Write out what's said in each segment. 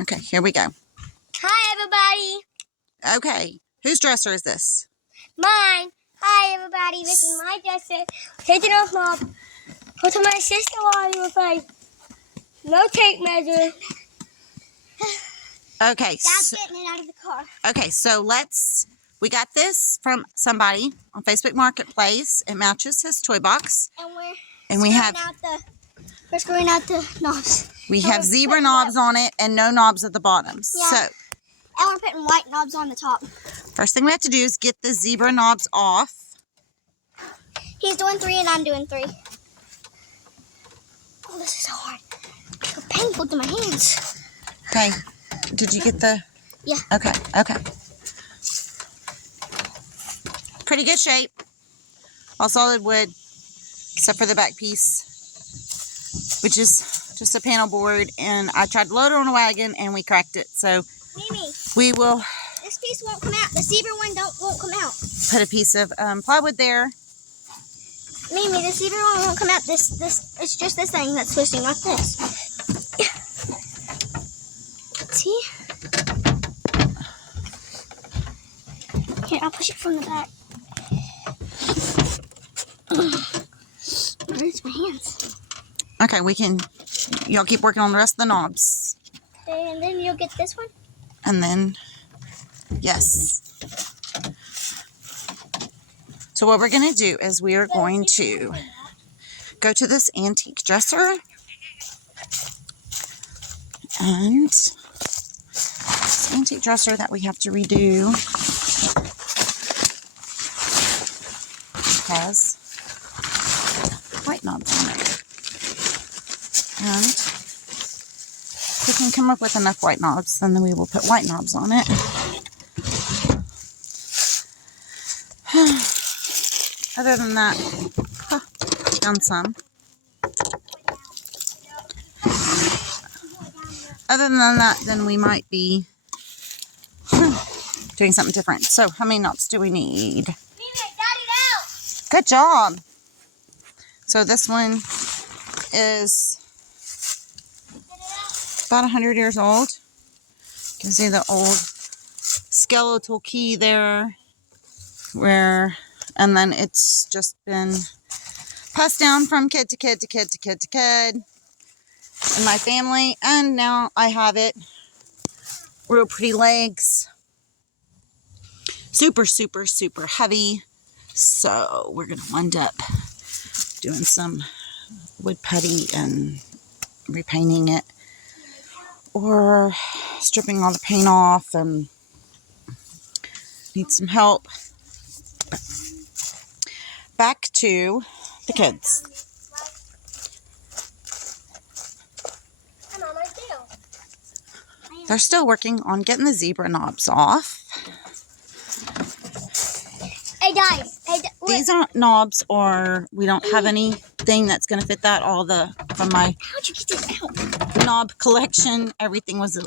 Okay, here we go. Hi, everybody. Okay, whose dresser is this? Mine. Hi, everybody. This is my dresser. Taking off knob. Go to my sister while you play. No tape measure. Okay. Dad's getting it out of the car. Okay, so we got this from somebody on Facebook Marketplace. It matches his toy box. And we're screwing out the knobs. We have zebra knobs on it and no knobs at the bottom. Yeah. So, and we're putting white knobs on the top. first thing we have to do is get the zebra knobs off. He's doing 3 and I'm doing 3. Oh, this is so hard. So painful to my hands. Okay, did you get the... Yeah. Okay. Pretty good shape. All solid wood, except for the back piece, which is just a panel board. And I tried to load it on a wagon and we cracked it. So Mimi, we will... this piece won't come out. The zebra one won't come out. Put a piece of plywood there. Mimi, the zebra one won't come out. This it's just this thing that's twisting, not this. See? Here, I'll push it from the back. It hurts my hands. Okay, y'all keep working on the rest of the knobs. Okay, and then you'll get this one? And then, yes. So what we're going to do is we are going to go to this antique dresser. And this antique dresser that we have to redo has white knobs on it. And if we can come up with enough white knobs, then we will put white knobs on it. Other than that, found some. Other than that, then we might be doing something different. So, how many knobs do we need? Good job. So this one is about 100 years old. You can see the old skeletal key there, and then it's just been passed down from kid to kid to kid to kid to kid in my family, and now I have it. Real pretty legs. Super, super, super heavy. So we're going to wind up doing some wood putty and repainting it, or stripping all the paint off, and need some help. Back to the kids. They're still working on getting the zebra knobs off. Hey guys, These aren't knobs, or we don't have anything that's going to fit that. From my how'd you get this out? knob collection, everything was a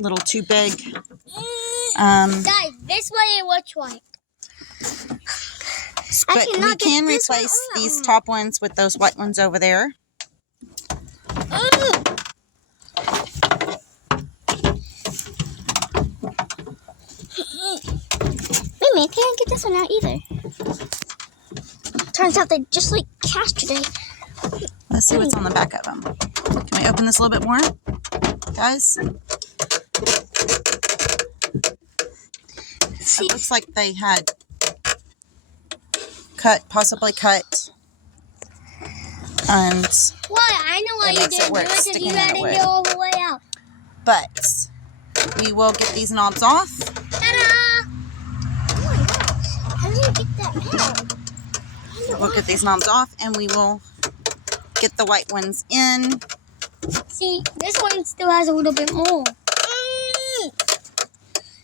little too big. Guys, this way it looks like. But we can replace these top ones with those white ones over there. Mimi, I can't get this one out either. Turns out they just like cast today. Let's see what's on the back of them. Can we open this a little bit more, guys? It looks like they had possibly cut, and why? I know why you didn't do it, because you had to go all the way out. But we will get these knobs off. Ta-da! Oh my gosh! How do you get that out? We'll get these knobs off, and we will get the white ones in. See, this one still has a little bit more.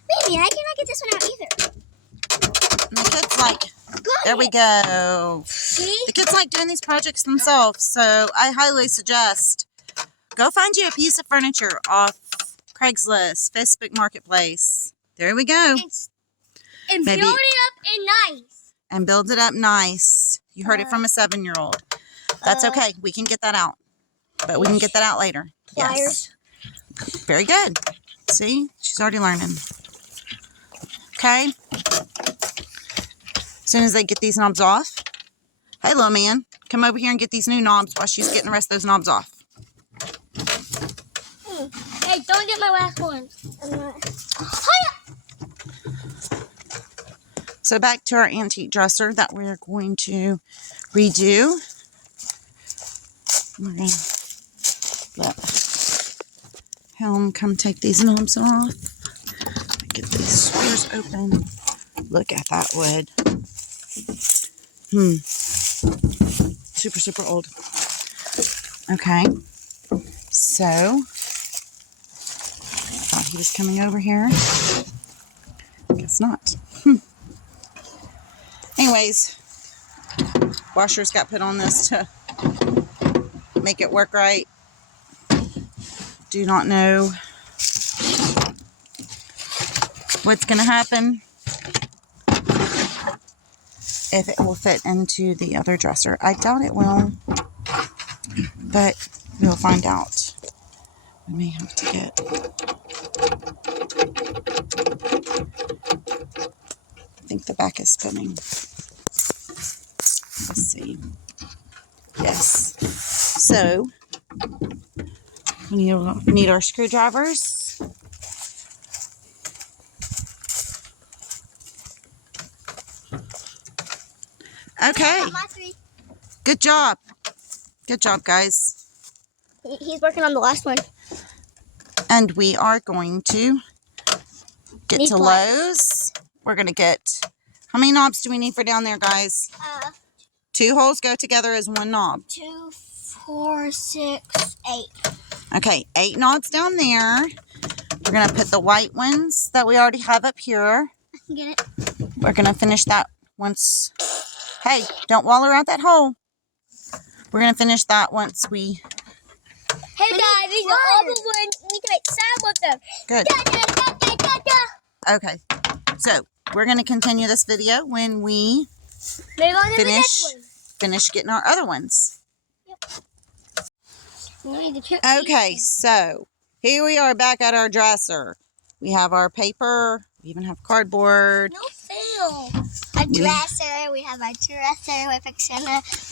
Maybe I cannot get this one out either. And the kids there we go. See? The kids like doing these projects themselves, so I highly suggest go find you a piece of furniture off Craigslist, Facebook Marketplace. There we go. And build it up nice. And build it up nice. You heard it from a 7-year-old. That's okay. We can get that out. But we can get that out later. Pliers. Yes. Very good. See? She's already learning. Okay? As soon as they get these knobs off. Hey, little man. Come over here and get these new knobs while she's getting the rest of those knobs off. Hey, don't get my last one. So back to our antique dresser that we're going to redo. We're going to let Helm come take these knobs off. Get these screws open. Look at that wood. Super, super old. Okay. So, thought he was coming over here. Guess not. Anyways, washers got put on this to make it work right. Do not know what's going to happen, if it will fit into the other dresser. I doubt it will, but we'll find out. We may have to get... I think the back is spinning. Let's see. Yes. So, we need our screwdrivers. Okay. Good job. Good job, guys. He's working on the last one. And we are going to get to Lowe's. We're going to get... How many knobs do we need for down there, guys? 2 holes go together as 1 knob. 2, 4, 6, 8. Okay, 8 knobs down there. We're going to put the white ones that we already have up here. Get it? We're going to finish that once... Hey, don't wall around that hole. We're going to finish that once we... Hey guys, these are all the ones. We need to make sound with them. Good. Okay, so we're going to continue this video when we finish getting our other ones. Yep. Okay, so here we are back at our dresser. We have our paper. We even have cardboard. No fail. A dresser. We have our dresser. We're fixing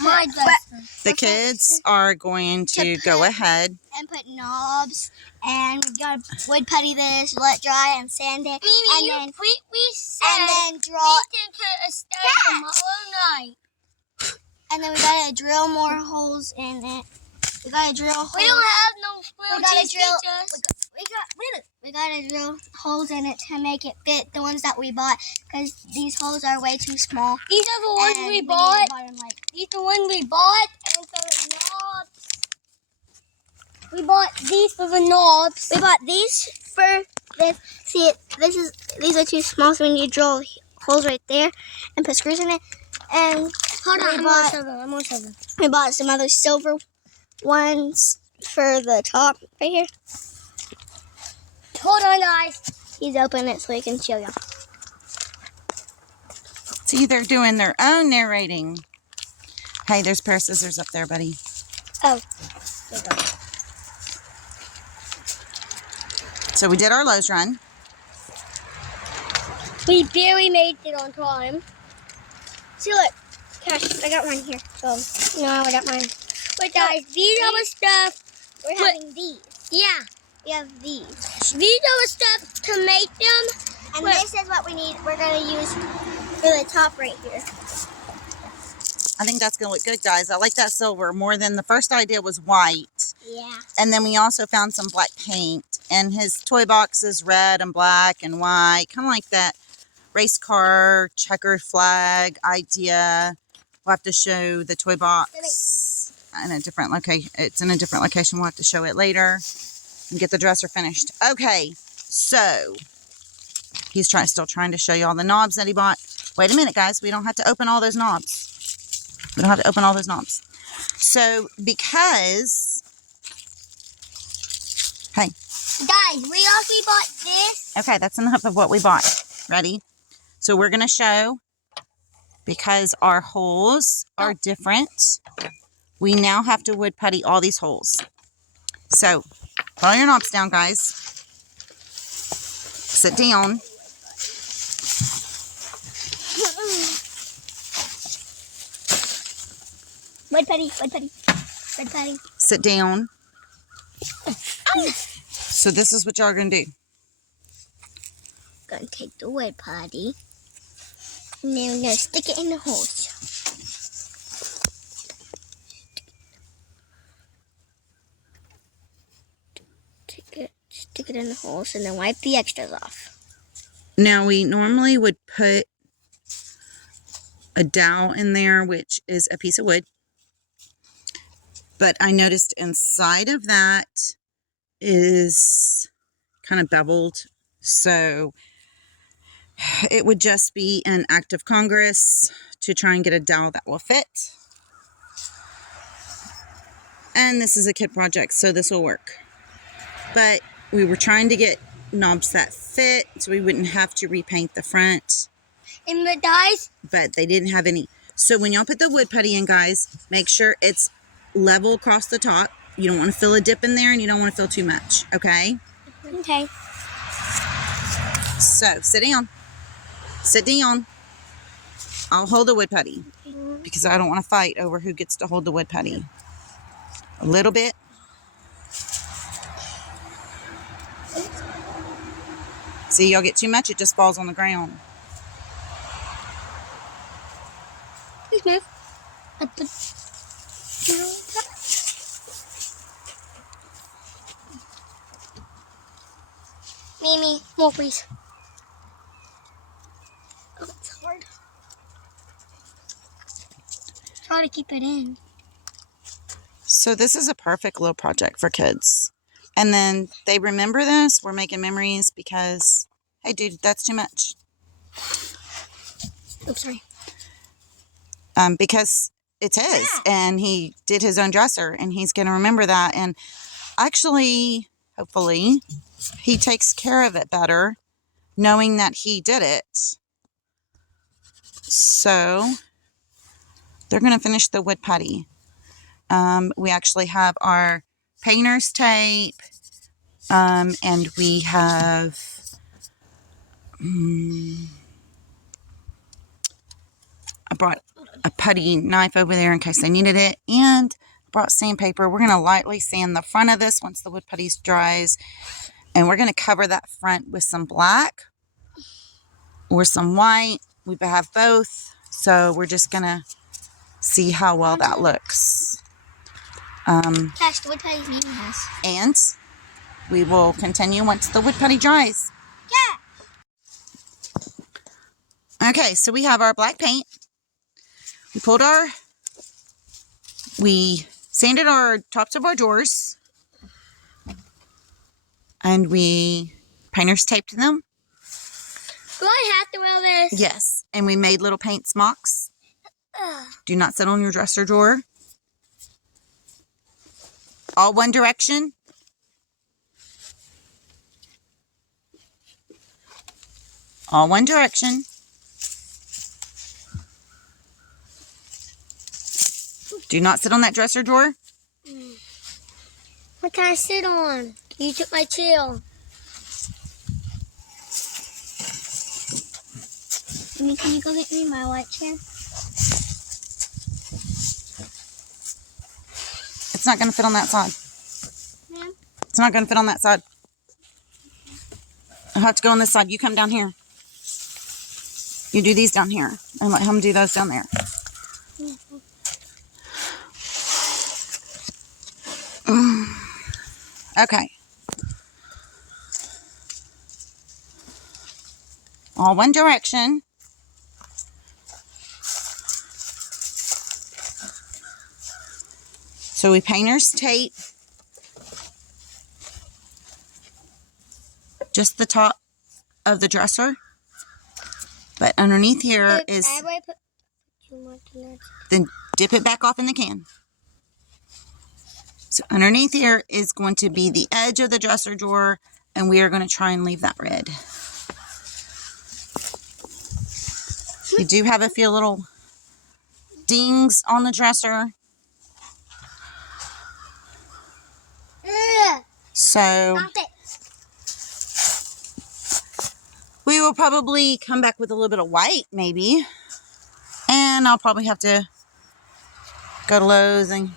my dresser. The kids are going to go ahead and put knobs, and we got wood putty this, let dry, and sand it, and then draw. We can start tomorrow night. And then we gotta drill more holes in it. We gotta drill holes. We don't have no drill. We gotta drill holes in it to make it fit the ones that we bought, because these holes are way too small. These are the ones we bought. These are the ones we bought, and for the knobs, we bought these for the knobs. We bought these for this. See, these are too small, so we need to drill holes right there and put screws in it. And hold on, I'm gonna show them. We bought some other silver ones for the top right here. Hold on, guys. He's opening it so he can show you. See, they're doing their own narrating. Hey, there's a pair of scissors up there, buddy. Oh. So we did our Lowe's run. We barely made it on time. See, look. Cash, I got mine here. So, no, I got mine. But guys, these are the stuff. We're having these. Yeah. We have these. These are the stuff to make them. And this is what we need. We're going to use for the top right here. I think that's going to look good, guys. I like that silver more than the first idea was white. Yeah. And then we also found some black paint. And his toy box is red and black and white. Kind of like that race car checkered flag idea. We'll have to show the toy box in a different location. It's in a different location. We'll have to show it later and get the dresser finished. Okay, so he's still trying to show you all the knobs that he bought. Wait a minute, guys. We don't have to open all those knobs. We don't have to open all those knobs. So because, hey. Guys, we also bought this. Okay, that's enough of what we bought. Ready? So we're going to show, because our holes are different, we now have to wood putty all these holes. So, put all your knobs down, guys. Sit down. Wood putty, wood putty, wood putty. Sit down. So this is what y'all are going to do. Gonna take the wood putty, and then we're gonna stick it in the holes. Stick it in the holes, and then wipe the extras off. Now, we normally would put a dowel in there, which is a piece of wood. But I noticed inside of that is kind of beveled. So it would just be an act of Congress to try and get a dowel that will fit. And this is a kid project, so this will work. But we were trying to get knobs that fit so we wouldn't have to repaint the front. And the dies? But they didn't have any. So when y'all put the wood putty in, guys, make sure it's level across the top. You don't want to feel a dip in there, and you don't want to feel too much, okay? Okay. So, sit down. Sit down. I'll hold the wood putty because I don't want to fight over who gets to hold the wood putty. A little bit. See, y'all get too much, it just falls on the ground. Please move. Mimi, more please. Oh, it's hard. Try to keep it in. So this is a perfect little project for kids. And then they remember this. We're making memories because, hey, dude, that's too much. Oops, sorry. Because it's his, and he did his own dresser, and he's going to remember that. And actually, hopefully, he takes care of it better, knowing that he did it. So they're going to finish the wood putty. We actually have our painter's tape, and we have I brought a putty knife over there in case they needed it, and brought sandpaper. We're going to lightly sand the front of this once the wood putty dries, and we're going to cover that front with some black or some white. We have both, so we're just going to see how well that looks. Cash, the wood putty Mimi has. And we will continue once the wood putty dries. Yeah. Okay, so we have our black paint. We sanded our tops of our drawers, and we painter's taped them. Do I have to wear this? Yes, and we made little paint smocks. Do not sit on your dresser drawer. All one direction. All one direction. Do not sit on that dresser drawer. What can I sit on? You took my chair. Mimi, can you go get me my white chair? It's not going to fit on that side. Ma'am? It's not going to fit on that side. I'll have to go on this side. You come down here. You do these down here. And let him do those down there. Okay. All one direction. So we painter's tape just the top of the dresser. But underneath here is, then dip it back off in the can. So underneath here is going to be the edge of the dresser drawer, and we are going to try and leave that red. You do have a few little dings on the dresser. So we will probably come back with a little bit of white, maybe. And I'll probably have to go to Lowe's and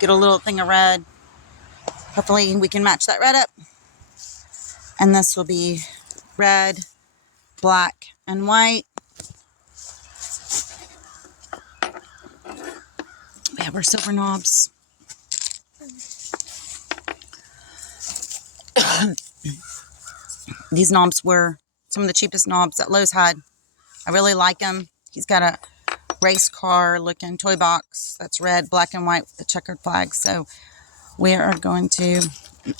get a little thing of red. Hopefully we can match that red up. And this will be red, black, and white. We have our silver knobs. These knobs were some of the cheapest knobs that Lowe's had. I really like them. He's got a race car looking toy box that's red, black, and white with the checkered flag. So we are going to,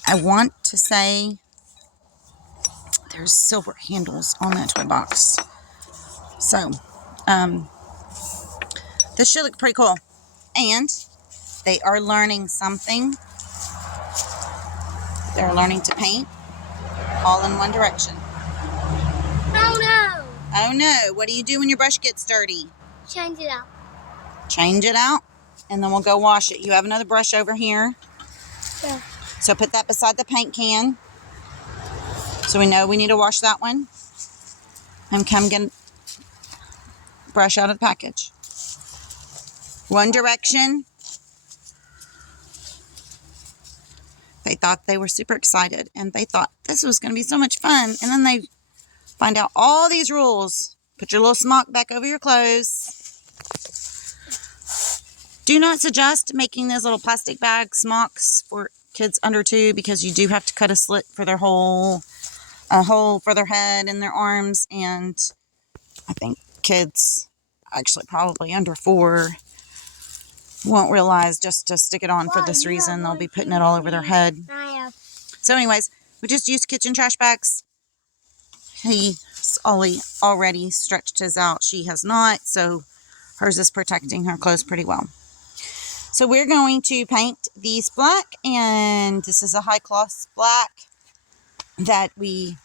I want to say there's silver handles on that toy box. So this should look pretty cool. And they are learning something. They're learning to paint all in one direction. Oh no! Oh no, what do you do when your brush gets dirty? Change it out. Change it out, and then we'll go wash it. You have another brush over here. Yeah. So put that beside the paint can. So we know we need to wash that one. And come get a brush out of the package. One direction. They thought they were super excited, and they thought this was going to be so much fun. And then they find out all these rules. Put your little smock back over your clothes. Do not suggest making those little plastic bag smocks for kids under 2 because you do have to cut a slit for their hole for their head and their arms. And I think kids, actually probably under 4, won't realize just to stick it on for this reason. They'll be putting it all over their head. So anyways, we just used kitchen trash bags. He's already stretched his out. She has not, so hers is protecting her clothes pretty well. So we're going to paint these black, and this is a high gloss black that we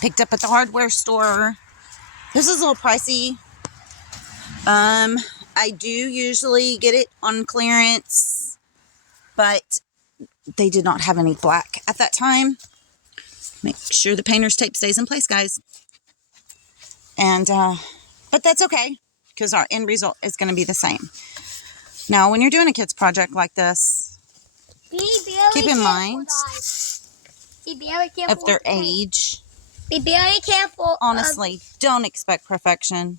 picked up at the hardware store. This is a little pricey. I do usually get it on clearance, but they did not have any black at that time. Make sure the painter's tape stays in place, guys. And, but that's okay, because our end result is going to be the same. Now, when you're doing a kid's project like this, keep in mind, if their age, be very careful. honestly, don't expect perfection.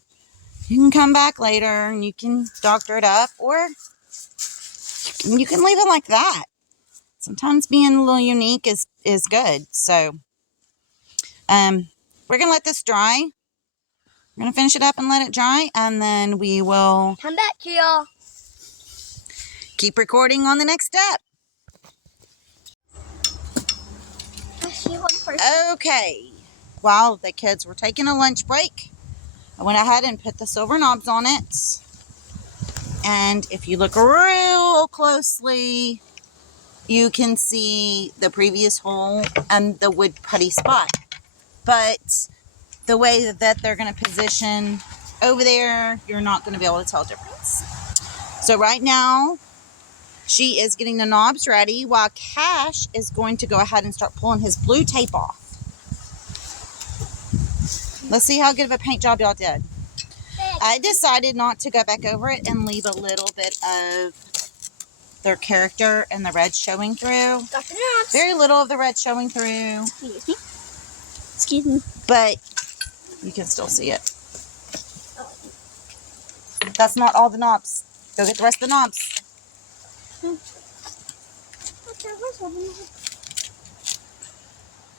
You can come back later and you can doctor it up, or you can leave it like that. Sometimes being a little unique is good. So, we're going to let this dry. We're going to finish it up and let it dry, and then we will come back to y'all. Keep recording on the next step. Okay. While the kids were taking a lunch break, I went ahead and put the silver knobs on it. And if you look real closely, you can see the previous hole and the wood putty spot. But the way that they're going to position over there, you're not going to be able to tell a difference. So right now, she is getting the knobs ready while Cash is going to go ahead and start pulling his blue tape off. Let's see how good of a paint job y'all did. I decided not to go back over it and leave a little bit of their character and the red showing through. Very little of the red showing through. Excuse me. But you can still see it. That's not all the knobs. Go get the rest of the knobs.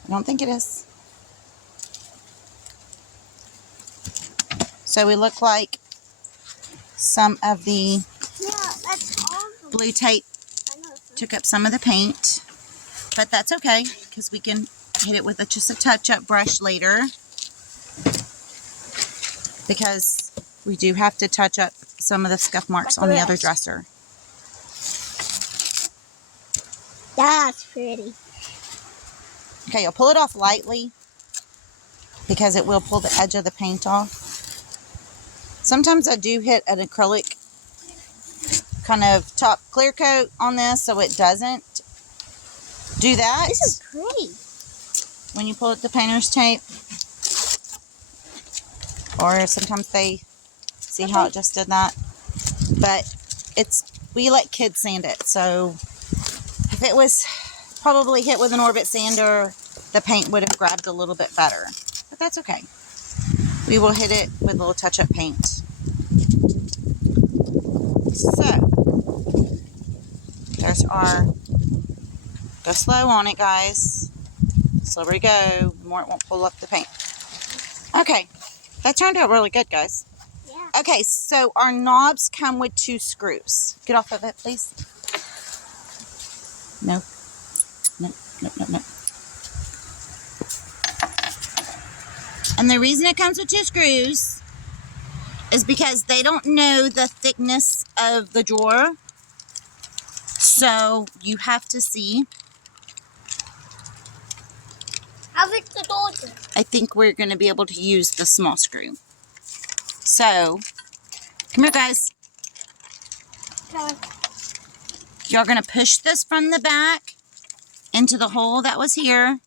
I don't think it is. So we look like some of the blue tape took up some of the paint, but that's okay because we can hit it with just a touch-up brush later, because we do have to touch up some of the scuff marks on the other dresser. That's pretty. Okay, you'll pull it off lightly because it will pull the edge of the paint off. Sometimes I do hit an acrylic kind of top clear coat on this so it doesn't do that. This is pretty. When you pull out the painter's tape. Or sometimes they see how it just did that. But we let kids sand it. So if it was probably hit with an Orbit sander, the paint would have grabbed a little bit better. But that's okay. We will hit it with a little touch-up paint. So, there's our, go slow on it, guys. The slower you go, the more it won't pull up the paint. Okay, that turned out really good, guys. Yeah. Okay, so our knobs come with 2 screws. Get off of it, please. No. No. And the reason it comes with 2 screws is because they don't know the thickness of the drawer. So you have to see. How big the door? I think we're going to be able to use the small screw. So, come here, guys. Okay. You're going to push this from the back into the hole that was here.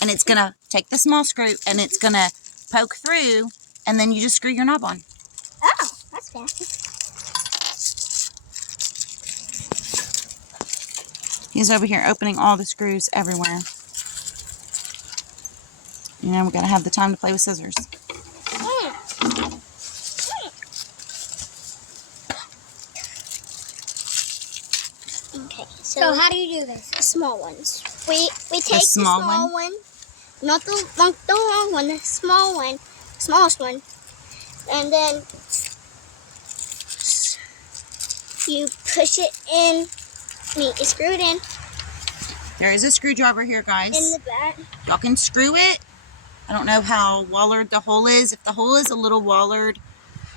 And it's going to take the small screw and it's going to poke through. And then you just screw your knob on. Oh, that's fancy. He's over here opening all the screws everywhere. You know, we're going to have the time to play with scissors. Okay, so how do you do this? Small ones. We take the small one, not the long one, the small one, smallest one, and then you push it in. You screw it in. There is a screwdriver here, guys. In the back. Y'all can screw it. I don't know how wallered the hole is. If the hole is a little wallered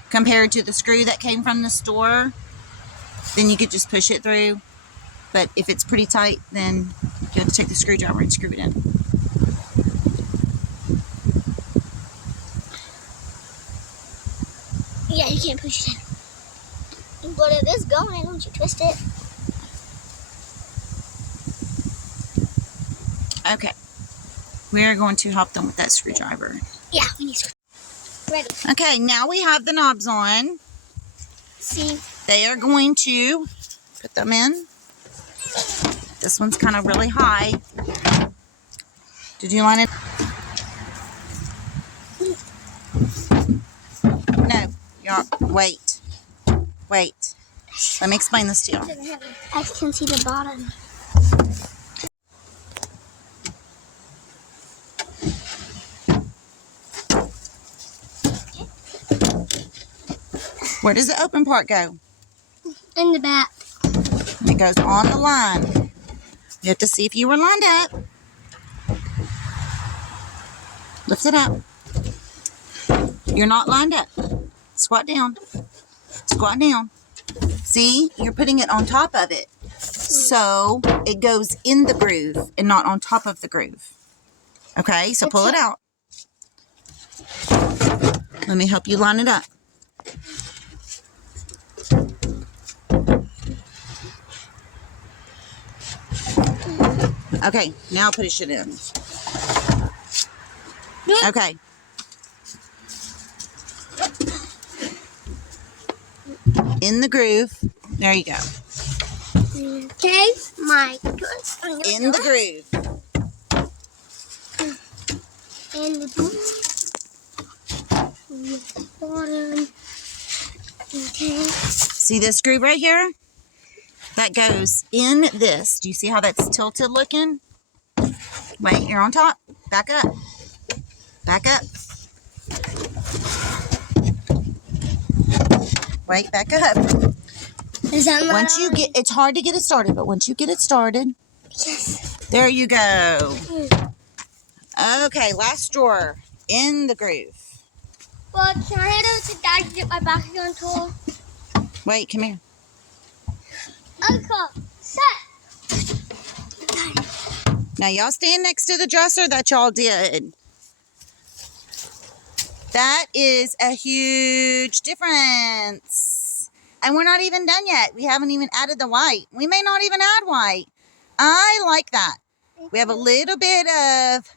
compared to the screw that came from the store, then you could just push it through. But if it's pretty tight, then you have to take the screwdriver and screw it in. Yeah, you can't push it in. But it is going, don't you twist it? Okay. We are going to help them with that screwdriver. Yeah, we need screw. Ready. Okay, now we have the knobs on. See? They are going to put them in. This one's kind of really high. Did you line it? No. Wait. Let me explain this to you. I can see the bottom. Where does the open part go? In the back. It goes on the line. You have to see if you were lined up. Lift it up. You're not lined up. Squat down. Squat down. See, you're putting it on top of it. So it goes in the groove and not on top of the groove. Okay, so pull it out. Let me help you line it up. Okay, now push it in. Okay. In the groove. There you go. Okay, my In the groove. In the bottom. Okay. See this groove right here? That goes in this. Do you see how that's tilted looking? Wait, you're on top. Back up. Back up. Wait, back up. Is that my Once you get, it's hard to get it started, but once you get it started, yes. There you go. Okay, last drawer in the groove. Well, can I head over to Dad to get my vacuum tool? Wait, come here. Uncle, set. Now y'all stand next to the dresser that y'all did. That is a huge difference. And we're not even done yet. We haven't even added the white. We may not even add white. I like that. We have a little bit of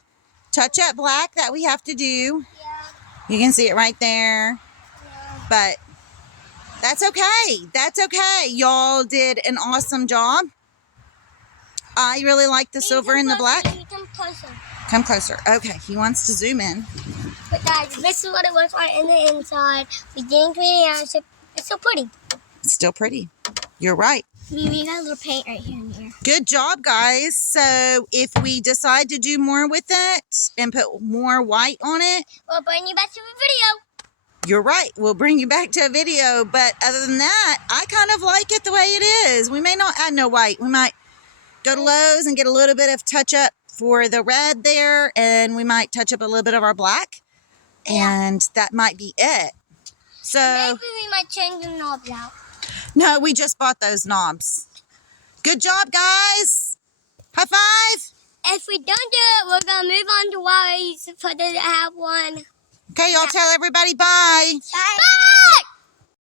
touch-up black that we have to do. Yeah. You can see it right there. But that's okay. That's okay. Y'all did an awesome job. I really like the silver and the black. Come closer. Come closer. Okay, he wants to zoom in. But guys, this is what it looks like in the inside. We didn't clean it out. It's so pretty. It's still pretty. You're right. We got a little paint right here and here. Good job, guys. So if we decide to do more with it and put more white on it, We'll bring you back to the video. you're right. We'll bring you back to a video. But other than that, I kind of like it the way it is. We may not add no white. We might go to Lowe's and get a little bit of touch up for the red there. And we might touch up a little bit of our black. Yeah. And that might be it. So, Maybe we might change the knobs out. no, we just bought those knobs. Good job, guys. High five. If we don't do it, we're going to move on to Wally's for the have one. Okay, y'all tell everybody bye. Bye.